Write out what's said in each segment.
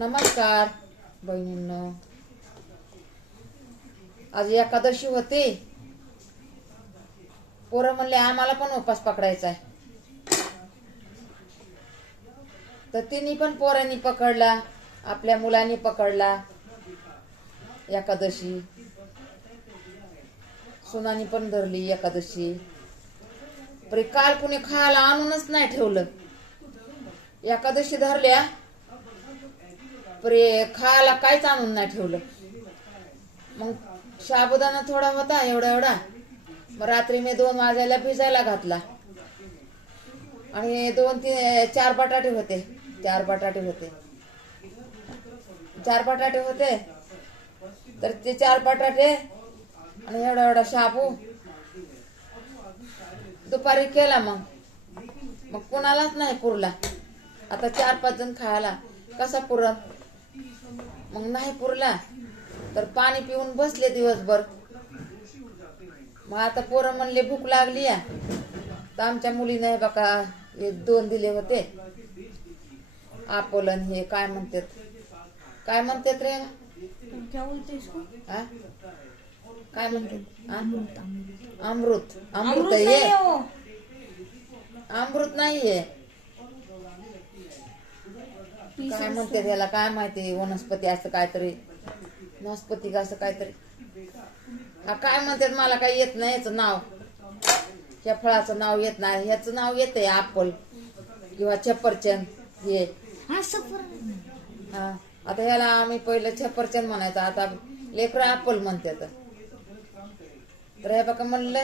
नमस्कार बहिणींनो. आज एकादशी होती. पोरं म्हणले आम्हाला पण उपास पकडायचा आहे. तर तिन्ही पण पोरांनी पकडला, आपल्या मुलांनी पकडला एकादशी. सुनानी पण धरली एकादशी. पण काल कुणी खायला आणूनच नाही ठेवलं. एकादशी धरल्या परे खायला काहीच आणून नाही ठेवलं. मग साबुदाणा थोडा होता एवढा एवढा. मग रात्री मी 2 वाजायला भिजायला घातला. आणि 4 बटाटे होते. 4 बटाटे होते. तर ते 4 बटाटे आणि एवढा एवढा शाबू दुपारी केला. मग कुणालाच नाही पुरला. आता 4-5 जण खायला कसा पुरत. मग नाही पुरला तर पाणी पिऊन बसले दिवसभर. मग आता पोरं म्हणले भूक लागली या. तर आमच्या मुलीने बघा हे 2 दिले होते. आपोलन हे काय म्हणतात रे, काय म्हणतात अमृत. हे अमृत नाहीये, काय म्हणते त्याला काय माहिती. वनस्पती असं काहीतरी, वनस्पती असं काहीतरी काय म्हणतात. मला काही येत नाही याचं नाव. ह्या फळाचं नाव येत नाही. ह्याचं नाव येते ऍपल किंवा छप्परचंद हे. आता ह्याला आम्ही पहिलं छप्परचंद म्हणायचं. आता लेकरं ऍपल म्हणतात. तर हे बघा म्हणलं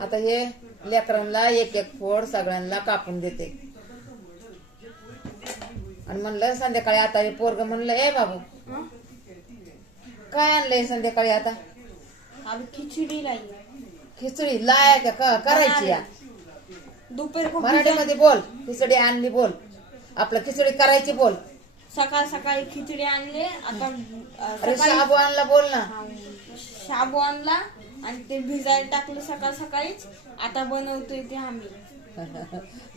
आता हे लेकरांना एक फोड सगळ्यांना कापून देते. आणि म्हणलं संध्याकाळी आता हे पोरग म्हणलं ए बाबू काय आणलंय संध्याकाळी आता. खिचडी लाय का करायची या. मराठीमध्ये बोल. खिचडी आणली बोल. आपलं खिचडी करायची बोल. सकाळी खिचडी आणले. आता अरे शाबू आणला बोल ना. शाबू आणला आणि ते भिजायला टाकलं सकाळीच. आता बनवतोय ते आम्ही.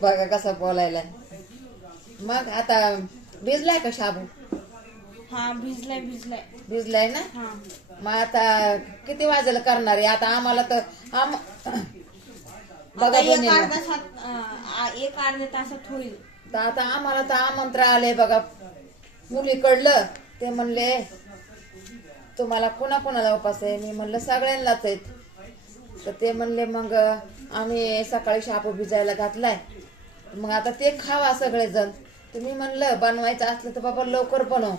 बघा कसा बोलायला. मग आता भिजलाय का शाबू. हा भिजलाय ना. मग आता किती वाजेला करणार आहे. आता आम्हाला तर बघा एक अर्ध्या तासात होईल. तर आता आम्हाला तर आमंत्रण आले बघा मुलीकडलं. ते म्हणले तुम्हाला कोणाला उपास आहे. मी म्हणलं सगळ्यांनाच आहेत. तर ते म्हणले मग आम्ही सकाळी शाबू भिजायला घातलाय. मग आता ते खावा सगळेजण. तुम्ही म्हणलं बनवायचं असलं तर बाबा लवकर बनव,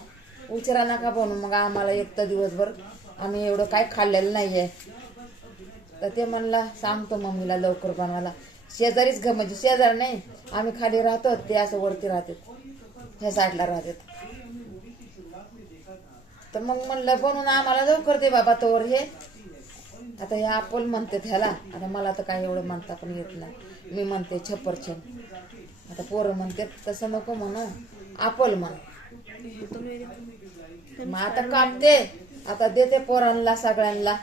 उशिरा नका बनवू. मग आम्हाला एक तर दिवसभर आम्ही एवढं काय खाल्लेलं नाहीये. तर ते म्हणला सांगतो मम्मीला लवकर बनवायला. शेजारीच म्हणजे शेजार नाही, आम्ही खाली राहतो, ते असं वरती राहतात, ह्या साईडला राहतात. तर मग म्हणलं बनवून आम्हाला लवकर दे बाबा तोवर हे. आता हे अप्पल म्हणते ह्याला. आता मला तर काय एवढं म्हणता पण येत नाही. मी म्हणते छप्परचंद. आता पोरं म्हणते तसं नको म्हणू, अप्पल म्हण. मग आता कापते. आता देते पोरांना सगळ्यांना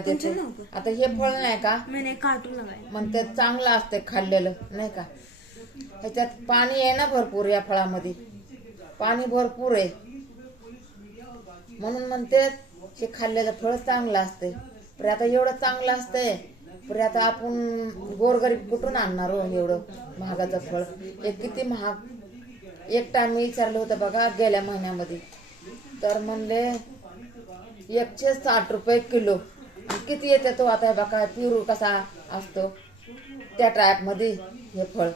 देते. आता हे फळ नाही का म्हणते चांगलं असते खाल्लेलं नाही का. ह्याच्यात पाणी आहे ना भरपूर. या फळामध्ये पाणी भरपूर आहे म्हणून म्हणते हे खाल्लेलं फळ चांगलं असते. पण आता एवढं चांगलं असतंय पण आता आपण गोरगरीब कुठून आणणार हो एवढं महागाचं फळ. हे किती महाग. एक टाइम मी विचारलं होतं बघा गेल्या महिन्यामध्ये. तर म्हणले 160 रुपये किलो. किती येते तो आता बघा पिरू कसा असतो त्या टाईप मध्ये हे फळ.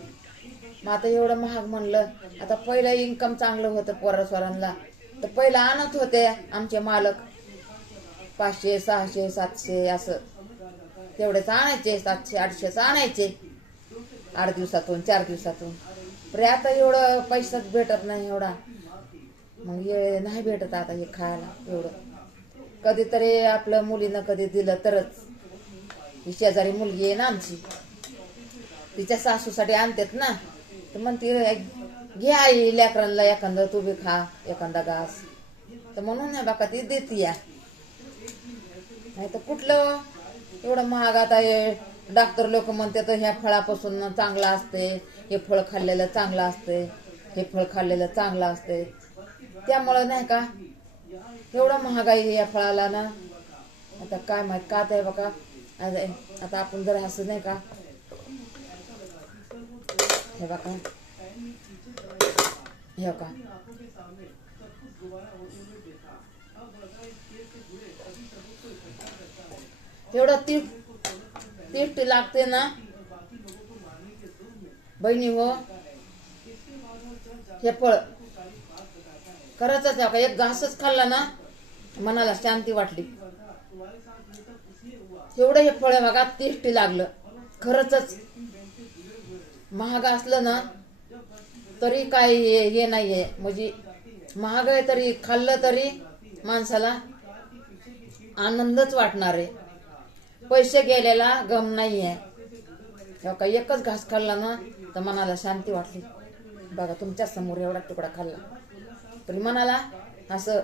मग आता एवढं महाग म्हणलं. आता पहिलं इन्कम चांगलं होतं पोरासोरांना. तर पहिलं आणत होते आमचे मालक 500, 600, 700 असं तेवढेच आणायचे. 700, 800 आणायचे 8 दिवसातून 4 दिवसातून. पण आता एवढं पैसाच भेटत नाही एवढा. मग हे नाही भेटत आता हे खायला एवढं. कधीतरी आपलं मुलीनं कधी दिलं तरच. ही शेजारी मुलगी आहे ना आमची, तिच्या सासूसाठी आणतात ना. तर म्हणते घे आई लेकरांना एखादं तू बी खा एखादा घास. तर म्हणून नाही बाका ती देते या. नाही तर कुठलं एवढं महाग. आता हे डॉक्टर लोक म्हणतात ह्या फळापासून चांगलं असते, हे फळ खाल्लेलं चांगलं असते. हे फळ खाल्लेलं चांगलं असतंय. त्यामुळं नाही का एवढं महागाई आहे या फळाला ना. आता काय माहित का आहे बघा. आता आपण जर असं नाही का हे बघा हे का एवढं टेस्ट लागते ना बहिणी हो. हे फळ खरंच आहे का, एक घासच खाल्ला ना मनाला शांती वाटली. एवढं हे फळ बघा टेस्टी लागलं. खरंच महाग असलं ना तरी काय हे नाहीये, म्हणजे महाग आहे तरी खाल्लं तरी माणसाला आनंदच वाटणार आहे. पैसे गेलेला गम नाहीये. का एकच घास खाल्ला ना तर मनाला शांती वाटली. बघा तुमच्या समोर एवढा तुकडा खाल्ला तरी मनाला असं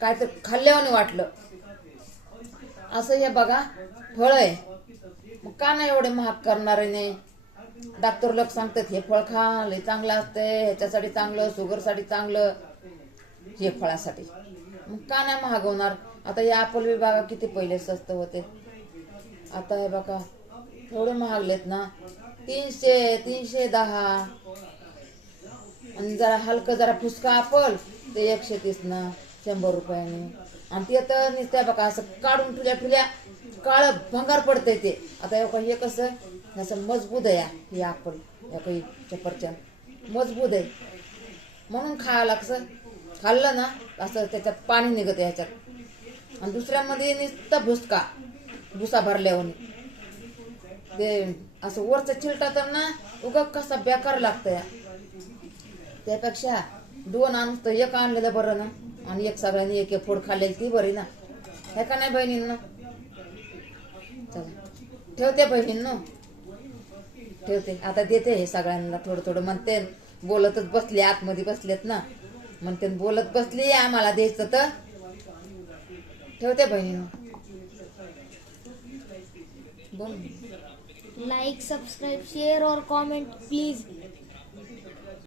काय तर खाल्ल्यावाने वाटलं. असं हे बघा फळ आहे. मग का नाही एवढे महाग करणार नाही. डॉक्टर लोक सांगतात हे फळ खा, लय चांगलं असतंय, ह्याच्यासाठी चांगलं, शुगरसाठी चांगलं, हे फळासाठी. मग का नाही महाग होणार. आता हे ॲपल बी बघा किती पहिले स्वस्त होते, आता हे बघा एवढे महागलेत ना. 300, 310. आणि जरा हलकं जरा फुसका ॲपल ते 130 ना 100 रुपयाने. आणि ते तर नुसत्या बघा असं काढून ठुल्या काळं भंगार पडतंय ते. आता हे कसं असं मजबूत आहे हे ॲपल, या काही सफरचंद मजबूत आहे म्हणून खायला कसं खाल्लं ना असं त्याच्यात पाणी निघत ह्याच्यात. आणि दुसऱ्यामध्ये नुसतं भुसा भरल्यावर ते असं वरचं चिलटा तर ना उगा कसा बेकार लागतंय. त्यापेक्षा 2 आणतो, 1 आणलेलं बरं ना. आणि एक सगळ्यांनी एक फोड खाल्लेली ती बरी ना. हे का नाही बहिणींनो. चला ठेवते बहिणींनो, ठेवते. आता देते हे सगळ्यांना थोडं थोडं. म्हणते बोलतच बसले, आतमध्ये बसलेत ना, म्हणते बोलत बसली आम्हाला द्यायचं तर. ठेवते बहिणींनो. बोल. लाइक, सब्सक्राइब, शेयर और कमेंट प्लीज.